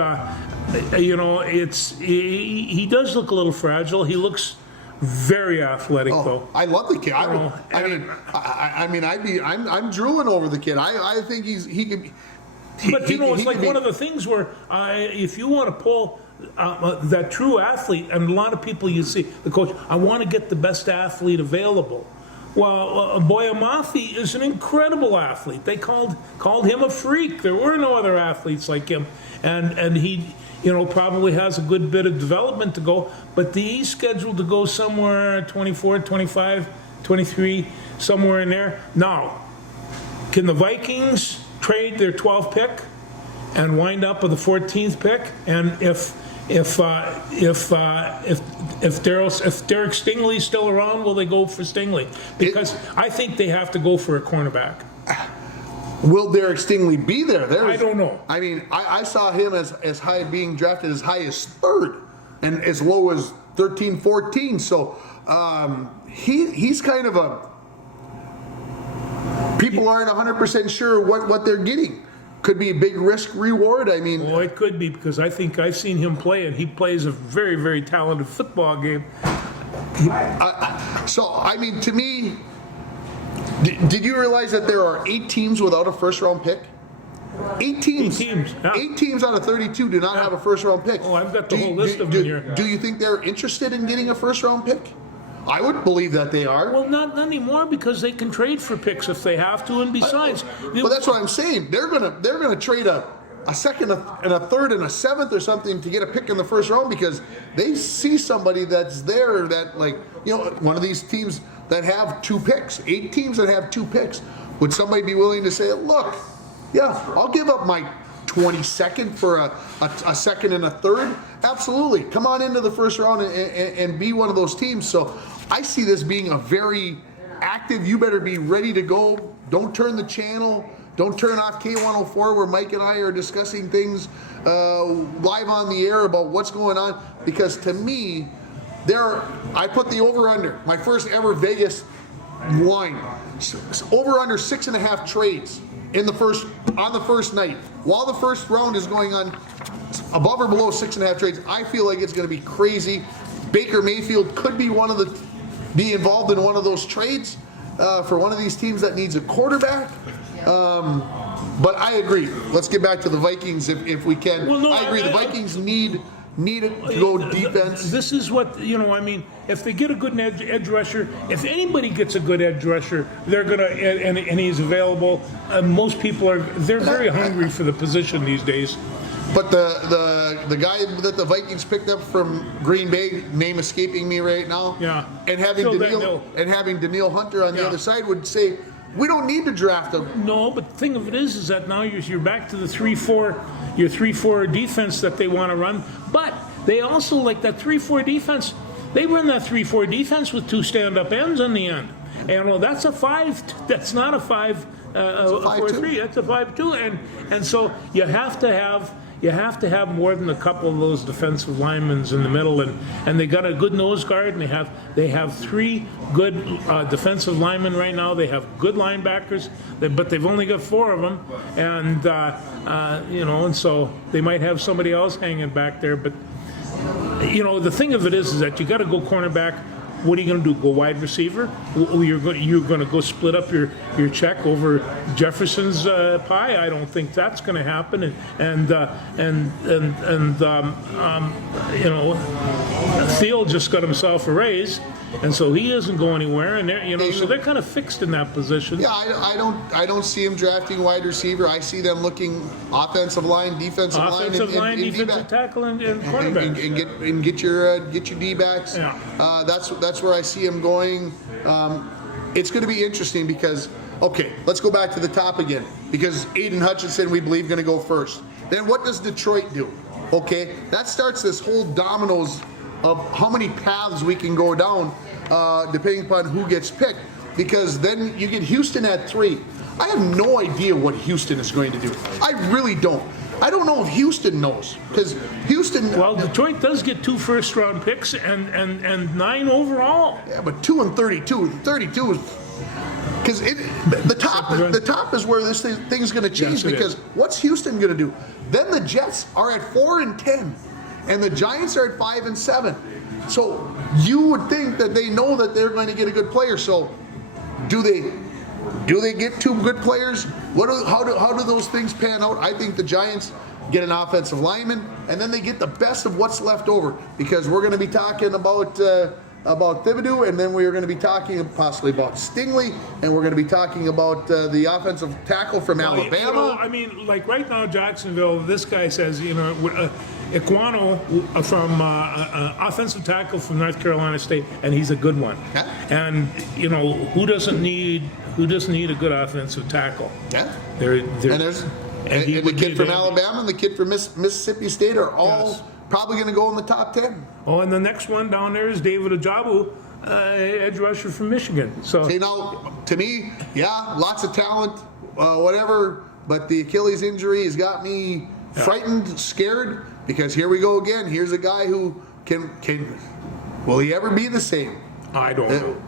he does look a little fragile. He looks very athletic, though. I love the kid. I'm drooling over the kid. I think he could. But it's like one of the things where if you want to pull that true athlete, and a lot of people you see, the coach, I want to get the best athlete available. Well, Boyamafi is an incredible athlete. They called him a freak. There were no other athletes like him, and he, probably has a good bit of development to go. But he's scheduled to go somewhere 24, 25, 23, somewhere in there. Now, can the Vikings trade their 12th pick and wind up with the 14th pick? And if Derek Stingley's still around, will they go for Stingley? Because I think they have to go for a cornerback. Will Derek Stingley be there? I don't know. I mean, I saw him as high, being drafted as high as 3rd and as low as 13, 14. So he's kind of a. People aren't 100% sure what they're getting. Could be a big risk reward. I mean, well, it could be, because I think I've seen him play, and he plays a very, very talented football game. To me, did you realize that there are 8 teams without a first-round pick? 8 teams. 8 teams. Yeah. 8 teams out of 32 do not have a first-round pick. Oh, I've got the whole list of them here. Do you think they're interested in getting a first-round pick? I would believe that they are. Well, not anymore, because they can trade for picks if they have to, and besides, well, that's what I'm saying. They're gonna trade a second and a third and a 7th or something to get a pick in the first round, because they see somebody that's there that, like, one of these teams that have 2 picks, 8 teams that have 2 picks. Would somebody be willing to say, look, yeah, I'll give up my 22nd for a second and a third? Absolutely. Come on into the first round and be one of those teams. So I see this being a very active, you better be ready to go. Don't turn the channel. Don't turn off K104, where Mike and I are discussing things live on the air about what's going on. Because to me, I put the over-under, my first ever Vegas line, over-under 6.5 trades on the first night. While the first round is going on, above or below 6.5 trades, I feel like it's going to be crazy. Baker Mayfield could be involved in one of those trades for one of these teams that needs a quarterback. But I agree. Let's get back to the Vikings if we can. Well, no, I agree. The Vikings need to go defense. This is what, if they get a good edge rusher, if anybody gets a good edge rusher, they're going to, and he's available, most people they're very hungry for the position these days. But the guy that the Vikings picked up from Green Bay, name escaping me right now, yeah, and having Danielle Hunter on the other side, would say, we don't need to draft him. No, but the thing of it is that now you're back to the 3-4 defense that they want to run. But they also, like that 3-4 defense, they run that 3-4 defense with 2 stand-up ends in the end. And that's a 5. That's not a 5. 4-3. That's a 5-2. And so you have to have more than a couple of those defensive linemen in the middle, and they got a good nose guard, and they have 3 good defensive linemen right now. They have good linebackers, but they've only got 4 of them, and and so they might have somebody else hanging back there. But the thing of it is that you got to go cornerback. What are you going to do? Go wide receiver? You're going to go split up your check over Jefferson's pie? I don't think that's going to happen. Thiel just got himself a raise, and so he doesn't go anywhere. And so they're kind of fixed in that position. Yeah, I don't see him drafting wide receiver. I see them looking offensive line, defensive line, defensive tackle, and quarterback, and get your D-backs. Yeah. That's where I see him going. It's going to be interesting because, okay, let's go back to the top again. Because Aiden Hutchinson, we believe, going to go first. Then what does Detroit do? Okay, that starts this whole dominoes of how many paths we can go down, depending upon who gets picked. Because then you get Houston at 3. I have no idea what Houston is going to do. I really don't. I don't know if Houston knows, because Houston. Well, Detroit does get 2 first-round picks and 9 overall. Yeah, but 2 and 32. 32 is because the top is where this thing's going to change. Yes, it because is. what's Houston going to do? Then the Jets are at 4 and 10, and the Giants are at 5 and 7. So you would think that they know that they're going to get a good player. So do they get 2 good players? How do those things pan out? I think the Giants get an offensive lineman, and then they get the best of what's left over, because we're going to be talking about Thibodeau, and then we're going to be talking possibly about Stingley, and we're going to be talking about the offensive tackle from Alabama. You know, I mean, like right now, Jacksonville, this guy says, Ekwano from offensive tackle from North Carolina State, and he's a good one. Yeah. And who doesn't need a good offensive tackle? Yeah. And And the kid from Alabama and the kid from Mississippi State are all probably going to go in the top 10. Oh, and the next one down there is David Ajabu, edge rusher from Michigan. So, To me, yeah, lots of talent, whatever, but the Achilles injury has got me frightened, scared, because here we go again. Here's a guy who will he ever be the same? I don't know.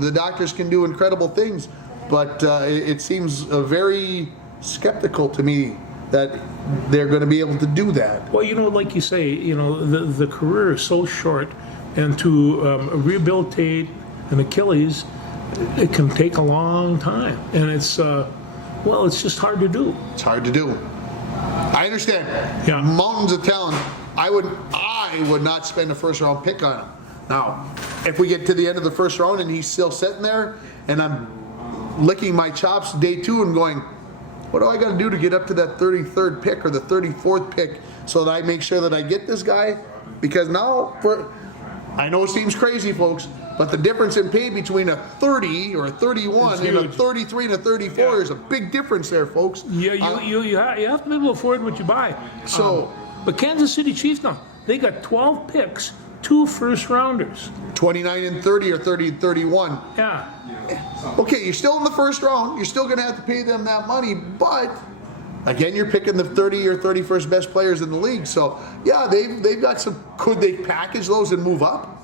The doctors can do incredible things, but it seems very skeptical to me that they're going to be able to do that. Well, like you say, the career is so short, and to rehabilitate an Achilles, it can take a long time, and it's just hard to do. It's hard to do. I understand. Yeah. Mountains of talent. I would not spend a first round pick on him. Now, if we get to the end of the first round and he's still sitting there, and I'm licking my chops day 2 and going, what do I got to do to get up to that 33rd pick or the 34th pick so that I make sure that I get this guy? Because now, I know it seems crazy, folks, but the difference in pay between a 30 or a 31 and a 33 and a 34 is a big difference there, folks. Yeah, you have to be able to afford what you buy. So, but Kansas City Chiefs now, they got 12 picks, 2 first rounders. 29 and 30 or 30 and 31. Yeah. Okay, you're still in the first round. You're still going to have to pay them that money, but again, you're picking the 30 or 31st best players in the league. So, yeah, they've got some. Could they package those and move up?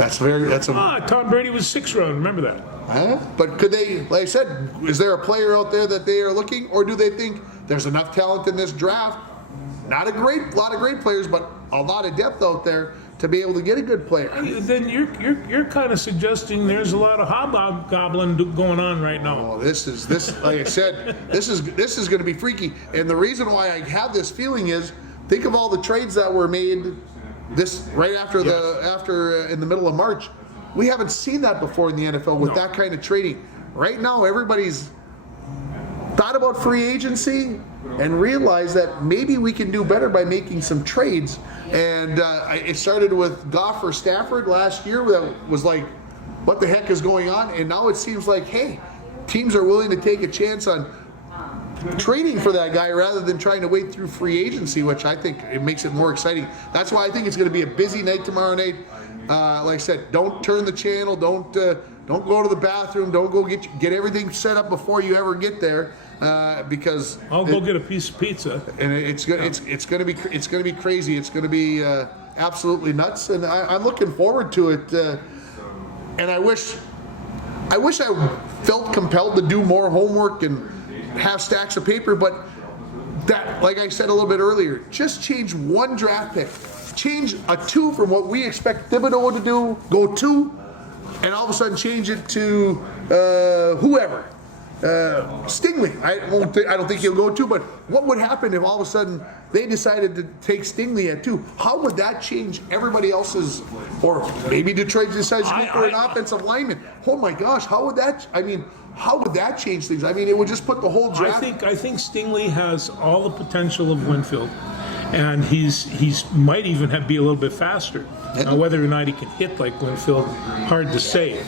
Tom Brady was 6th round. Remember that? But could they? Like I said, is there a player out there that they are looking, or do they think there's enough talent in this draft? Not a lot of great players, but a lot of depth out there to be able to get a good player. Then you're kind of suggesting there's a lot of hobgoblin going on right now. Oh, this like I said, this is going to be freaky. And the reason why I have this feeling is, think of all the trades that were made right after in the middle of March. We haven't seen that before in the NFL with that kind of trading. Right now, everybody's thought about free agency and realized that maybe we can do better by making some trades. And it started with Goff for Stafford last year. That was like, what the heck is going on? And now it seems like, hey, teams are willing to take a chance on trading for that guy rather than trying to wait through free agency, which I think it makes it more exciting. That's why I think it's going to be a busy night tomorrow night. Like I said, don't turn the channel. Don't go to the bathroom. Don't go get everything set up before you ever get there, because I'll go get a piece of pizza. And it's going to be crazy. It's going to be absolutely nuts, and I'm looking forward to it. And I wish I felt compelled to do more homework and have stacks of paper, but that, like I said a little bit earlier, just change one draft pick. Change a 2 from what we expect Thibodeau to do, go 2, and all of a sudden change it to whoever. Stingley. I don't think he'll go 2, but what would happen if all of a sudden they decided to take Stingley at 2? How would that change everybody else's, or maybe Detroit decides to go for an offensive lineman? Oh my gosh, how would that change things? I mean, it would just put the whole draft. I think Stingley has all the potential of Winfield, and he's might even be a little bit faster. Now, whether or not he can hit like Winfield, hard to say.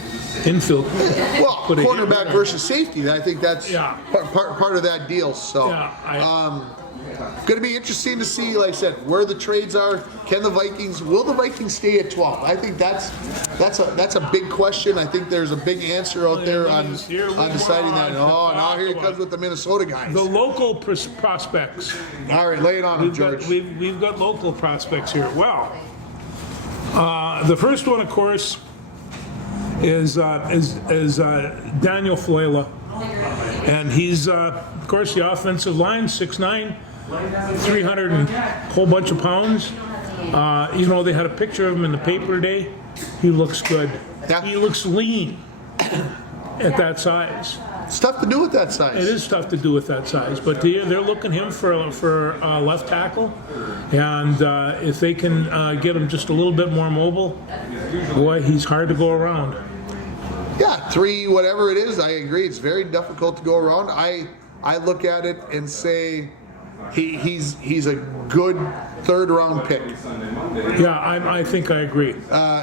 Infield. Well, quarterback versus safety. I think that's part of that deal. So, going to be interesting to see, like I said, where the trades are. Will the Vikings stay at 12? I think that's a big question. I think there's a big answer out there on deciding that. Oh, now here he comes with the Minnesota guys. The local prospects. All right, lay it on him, George. We've got local prospects here. Well, the first one, of course, is Daniel Falele, and he's of course the offensive line, 6'9", 300 and a whole bunch of pounds. You know, they had a picture of him in the paper today. He looks good. Yeah. He looks lean at that size. It's tough to do with that size. It is tough to do with that size, but they're looking him for left tackle, and if they can get him just a little bit more mobile, boy, he's hard to go around. Yeah, 3, whatever it is, I agree. It's very difficult to go around. I look at it and say he's a good third-round pick. Yeah, I think I agree.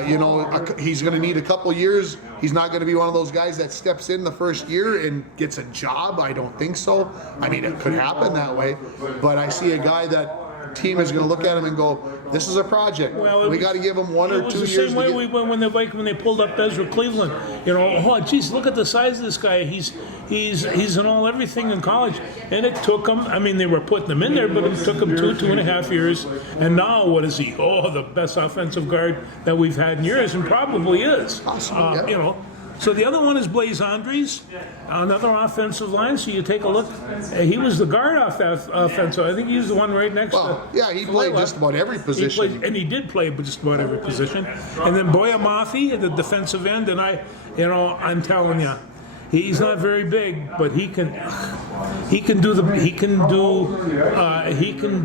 You know, he's going to need a couple years. He's not going to be one of those guys that steps in the first year and gets a job. I don't think so. I mean, it could happen that way, but I see a guy that team is going to look at him and go, "This is a project. Well, we got to give him 1 or 2 years." It was the same way when they pulled up Ezra Cleveland. You know, oh geez, look at the size of this guy. He's in all everything in college, and it took him. I mean, they were putting him in there, but it took him 2.5 years. And now, what is he? Oh, the best offensive guard that we've had in years, and probably is. Awesome, yeah. You know. So the other one is Blaise Andries, another offensive line. So you take a look. He was the guard off that offensive. I think he was the one right next to. Yeah, he played just about every position. And he did play just about every position. And then Boya Mafi, the defensive end, and I'm telling you, he's not very big, but he can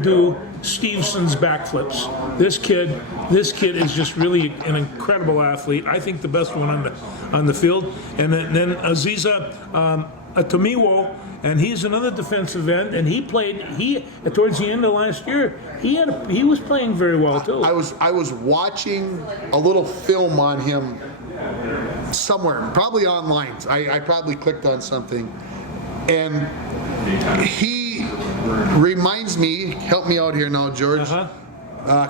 do Stevenson's backflips. This kid is just really an incredible athlete. I think the best one on the field. And then Aziza Atomiwo, and he's another defensive end, and he towards the end of last year, he was playing very well too. I was watching a little film on him somewhere, probably online. I probably clicked on something, and he reminds me. Help me out here now, George.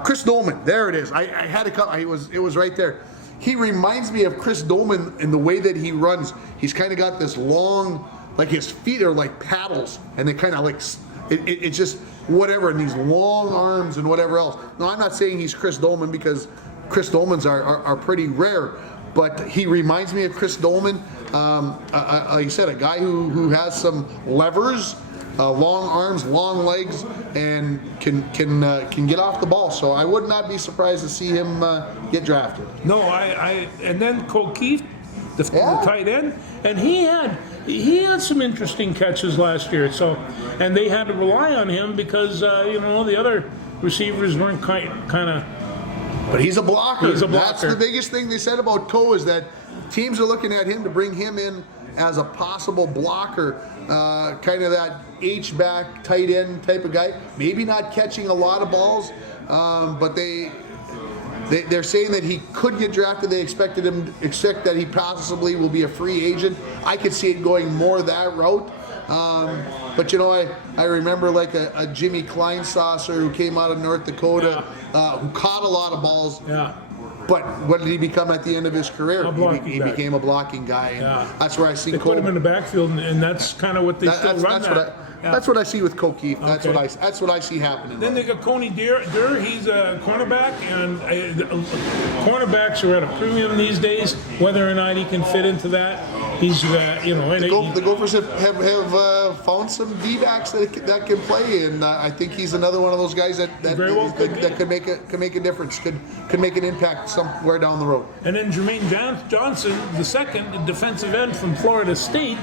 Chris Dolman. There it is. I had a couple. It was right there. He reminds me of Chris Dolman in the way that he runs. He's kind of got this long, like his feet are like paddles, and they kind of like it's just whatever, and these long arms and whatever else. No, I'm not saying he's Chris Dolman, because Chris Dolmans are pretty rare, but he reminds me of Chris Dolman. Like you said, a guy who has some levers, long arms, long legs, and can get off the ball. So I would not be surprised to see him get drafted. No, and then O'Keefe, the tight end, and he had some interesting catches last year. So, and they had to rely on him because the other receivers weren't kind of. But he's a blocker. He's a blocker. That's the biggest thing they said about Coe, is that teams are looking at him to bring him in as a possible blocker, kind of that H-back, tight end type of guy. Maybe not catching a lot of balls, but they're saying that he could get drafted. They expect that he possibly will be a free agent. I could see it going more that route. But I remember like a Jimmy Kleinsasser who came out of North Dakota, who caught a lot of balls. Yeah. But what did he become at the end of his career? He became a blocking guy. And that's where I see They Cole. put him in the backfield, and that's kind of what they still run that. That's what I see with O'Keefe. Okay. That's what I see happening. Then they got Coney Durr. He's a cornerback, and cornerbacks are at a premium these days. Whether or not he can fit into that, he's the Gophers have found some D-backs that can play, and I think he's another one of those guys that could make a difference, could make an impact somewhere down the road. And then Jermaine Johnson, the second defensive end from Florida State,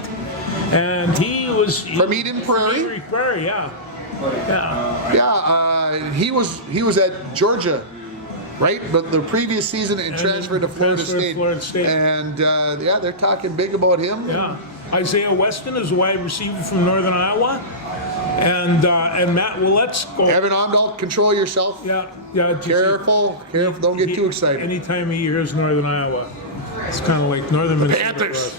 and he was from Eden Prairie. He was at Georgia, right? But the previous season it transferred to Florida State. And they're talking big about him. Yeah. Isaiah Weston is a wide receiver from Northern Iowa, and Matt Willets. Evan Omdahl, control yourself. Yeah. Careful, don't get too excited. Any time of year is Northern Iowa. It's kind of like Northern Minnesota. Panthers.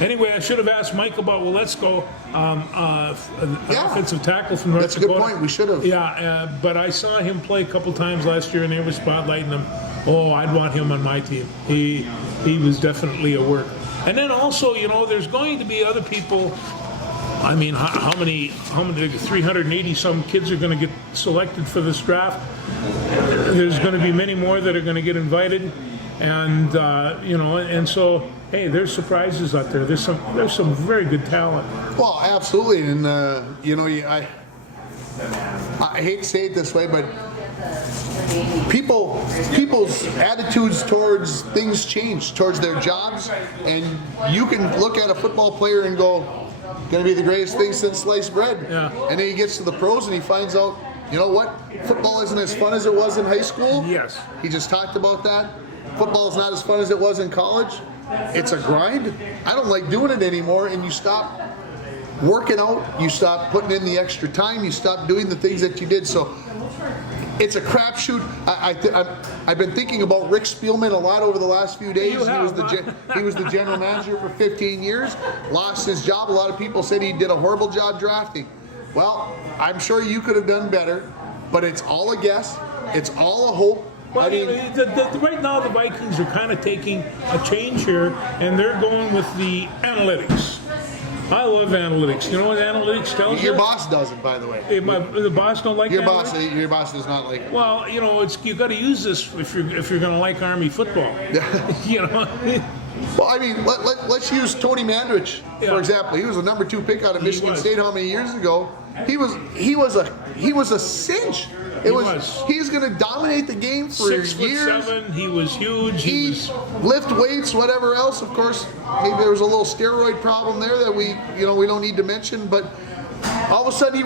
Anyway, I should have asked Mike about Waletzko, an offensive tackle from North That's a good Dakota. point. We should have. Yeah, but I saw him play a couple times last year, and they were spotlighting him. Oh, I'd want him on my team. He was definitely a work. And then also, there's going to be other people. I mean, how many 380 some kids are going to get selected for this draft? There's going to be many more that are going to get invited, and and so hey, there's surprises out there. There's some very good talent. Well, absolutely, and I hate to say it this way, but people's attitudes towards things change, towards their jobs, and you can look at a football player and go, going to be the greatest thing since sliced bread. Yeah. And then he gets to the pros and he finds out, you know what? Football isn't as fun as it was in high school. Yes. He just talked about that. Football is not as fun as it was in college. It's a grind. I don't like doing it anymore. And you stop working out. You stop putting in the extra time. You stop doing the things that you did. So it's a crapshoot. I've been thinking about Rick Spielman a lot over the last few days. He was the general manager for 15 years, lost his job. A lot of people said he did a horrible job drafting. Well, I'm sure you could have done better, but it's all a guess. It's all a hope. Well, right now the Vikings are kind of taking a change here, and they're going with the analytics. I love analytics. You know what analytics tells you? Your boss doesn't, by the way. The boss don't like Your analytics? boss does not like it. Well, you got to use this if you're going to like Army football. Well, I mean, let's use Tony Mandrich, for example. He was the number 2 pick out of Michigan State how many years ago? He was a cinch. He's going to dominate the game for 6'7", he was huge. He lift weights, whatever else. Of course, maybe there was a little steroid problem there that we don't need to mention. But all of a sudden, he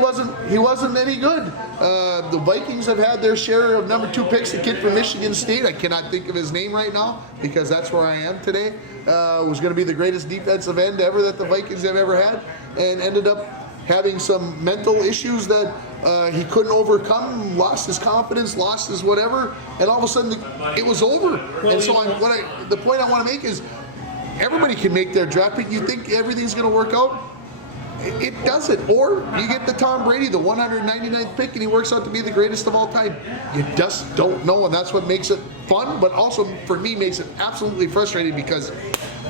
wasn't any good. The Vikings have had their share of number 2 picks. The kid from Michigan State, I cannot think of his name right now because that's where I am today. Was going to be the greatest defensive end ever that the Vikings have ever had, and ended up having some mental issues that he couldn't overcome, lost his confidence, lost his whatever, and all of a sudden it was over. And so the point I want to make is everybody can make their draft pick. You think everything's going to work out? It doesn't. Or you get the Tom Brady, the 199th pick, and he works out to be the greatest of all time. You just don't know, and that's what makes it fun, but also for me makes it absolutely frustrating because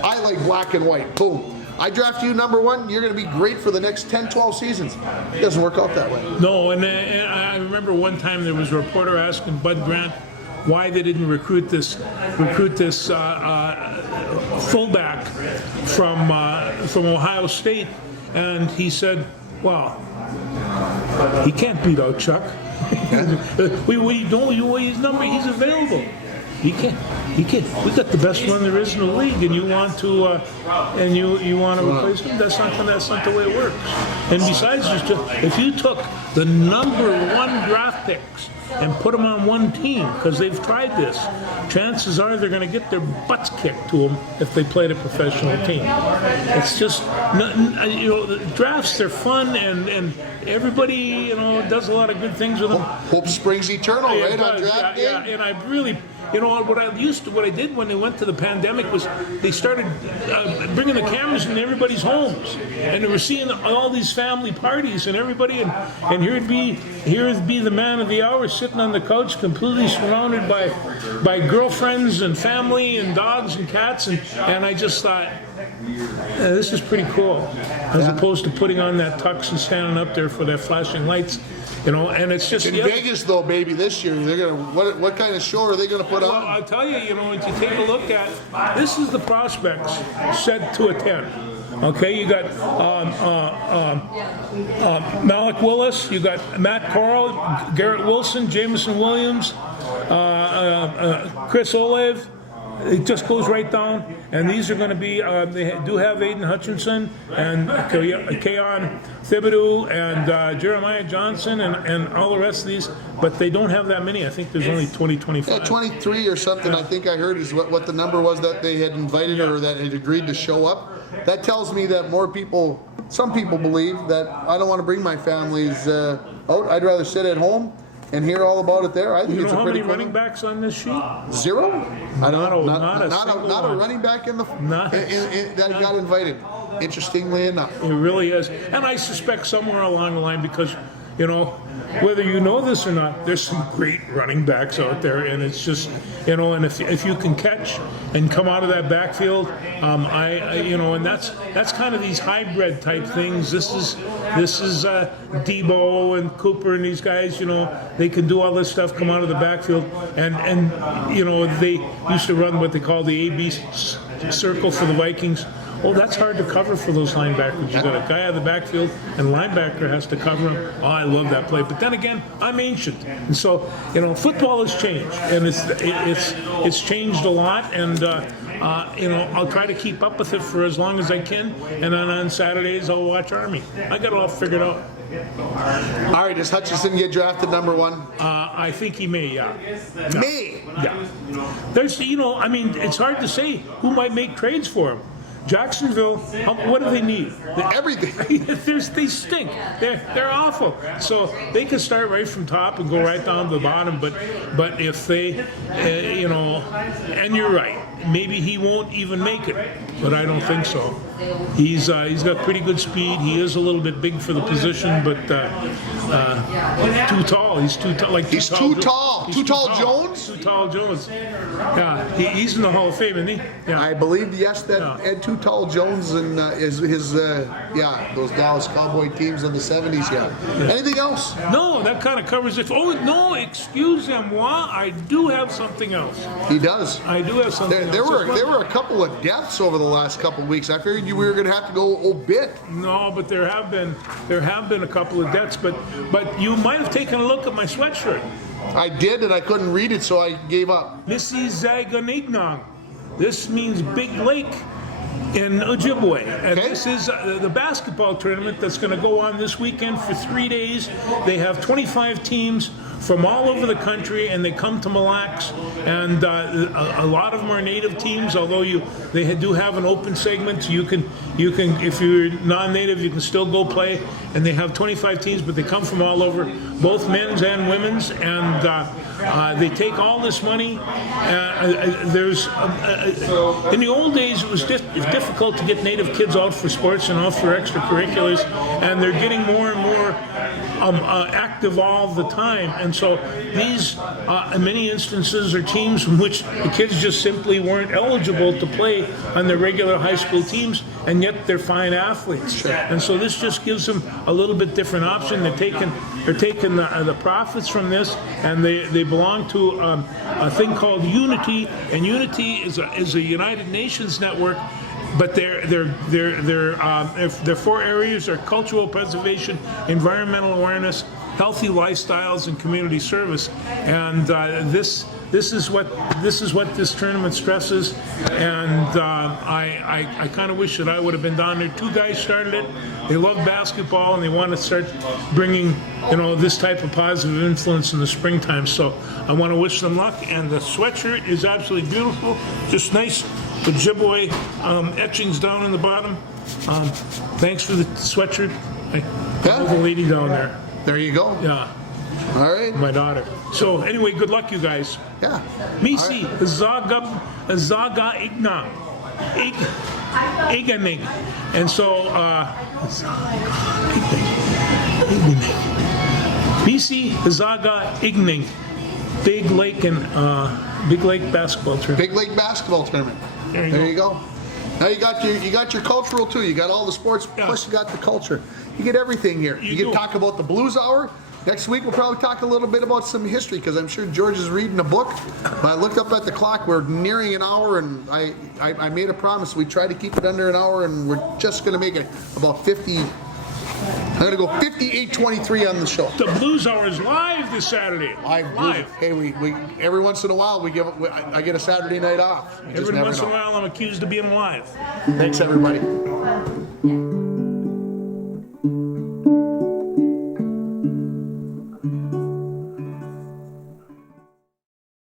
I like black and white. Boom. I draft you number 1, you're going to be great for the next 10, 12 seasons. It doesn't work out that way. No, and I remember one time there was a reporter asking Bud Grant why they didn't recruit this fullback from Ohio State, and he said, "Well, he can't beat out Chuck. He's available. He can't. We got the best one there is in the league, and you want to replace him? That's not the way it works. And besides, if you took the number 1 draft picks and put them on one team, because they've tried this, chances are they're going to get their butts kicked to them if they played a professional team. It's just, drafts, they're fun, and everybody, does a lot of good things with them. Hope springs eternal, right, on draft day? Yeah, and I really... what I did when they went to the pandemic was they started bringing the cameras into everybody's homes, and they were seeing all these family parties and everybody, and here'd be the man of the hour sitting on the couch, completely surrounded by girlfriends and family and dogs and cats, and I just thought, this is pretty cool, as opposed to putting on that tux and standing up there for their flashing lights. And it's just in Vegas though, baby. This year, they're gonna. What kind of show are they gonna put on? Well, I'll tell you. If you take a look at this, is the prospects set to attend. Okay, you got Malik Willis, you got Matt Corral, Garrett Wilson, Jameson Williams, Chris Olave. It just goes right down, and these are going to be, they do have Aiden Hutchinson and Keon Thibodeau and Jeremiah Johnson and all the rest of these, but they don't have that many. I think there's only 20, 25. Yeah, 23 or something, I think I heard is what the number was that they had invited or that had agreed to show up. That tells me that some people believe that I don't want to bring my families out. I'd rather sit at home and hear all about it there. I think You it's know a how pretty many cool running backs on this sheet? Zero? I don't know. Not a single Not a one. running back in the Not- that got invited. Interestingly enough. It really is. And I suspect somewhere along the line, because, you know, whether you know this or not, there's some great running backs out there, and it's just, you know, and if you can catch and come out of that backfield, you know, and that's kind of these hybrid type things. This is Debo and Cooper and these guys, you know, they can do all this stuff, come out of the backfield, and you know, they used to run what they call the AB circle for the Vikings. Oh, that's hard to cover for those linebackers. You got a guy out of the backfield, and linebacker has to cover him. Oh, I love that play. But then again, I'm ancient, and so, you know, football has changed, and it's changed a lot. And you know, I'll try to keep up with it for as long as I can. And then on Saturdays, I'll watch Army. I got it all figured out. All right, does Hutchinson get drafted number 1? I think he may, yeah. Me. Yeah. There's, you know, I mean, it's hard to say who might make trades for him. Jacksonville, what do they need? Everything. They stink. They're awful. So they could start right from top and go right down to the bottom. But if they, you know, and you're right, maybe he won't even make it. But I don't think so. He's got pretty good speed. He is a little bit big for the position, but too tall. He's too tall. Like He's too tall. Too tall Jones? Too tall Jones. Yeah, he's in the Hall of Fame, isn't he? Yeah. I believe, yes, that Yeah. Ed Too Tall Jones and his those Dallas Cowboy teams in the 70s, yeah. Anything else? No, that kind of covers it. Oh, no, excuse moi, I do have something else. He does. I do have something There else. were a couple of deaths over the last couple of weeks. I figured we were going to have to go obit. No, but there have been a couple of deaths, but you might have taken a look at my sweatshirt. I did, and I couldn't read it, so I gave up. Missy Zaganignong. This means Big Lake in Ojibwe. And Okay. this is the basketball tournament that's going to go on this weekend for 3 days. They have 25 teams from all over the country, and they come to Mille Lacs, and a lot of them are native teams, although they do have an open segment. So you can if you're non-native, you can still go play, and they have 25 teams, but they come from all over, both men's and women's, and they take all this money. There's in the old days, it was difficult to get native kids out for sports and out for extracurriculars, and they're getting more and more active all the time. And so these, in many instances, are teams from which the kids just simply weren't eligible to play on their regular high school teams, and yet they're fine athletes. And so this just gives them a little bit different option. They're taking the profits from this, and they belong to a thing called Unity, and Unity is a United Nations network. But their 4 areas are cultural preservation, environmental awareness, healthy lifestyles, and community service. And this is what this tournament stresses. And I kind of wish that I would have been down there. 2 guys started it. They love basketball, and they want to start bringing, you know, this type of positive influence in the springtime. So I want to wish them luck. And the sweatshirt is absolutely beautiful, just nice. Ojibwe etchings down in the bottom. Thanks for the sweatshirt. I know the lady down there. There you go. Yeah, All right. my daughter. So anyway, good luck, you guys. Yeah. Misi Zaga Igna Iganig. And so Misi Zaga Igning. Big Lake basketball tournament. Big Lake basketball tournament. There you go. Now you got your cultural too. You got all the sports, plus you got the culture. You get everything here. You can talk about the Blues Hour. Next week we'll probably talk a little bit about some history, because I'm sure George is reading a book. But I looked up at the clock. We're nearing an hour, and I made a promise. We try to keep it under an hour, and we're just going to make it about 50. I'm going to go 58:23 on the show. The Blues Hour is live this Saturday. Live. Hey, we every once in a while I get a Saturday night off. You just Every never once in a know. while I'm accused of being live. Thanks, everybody.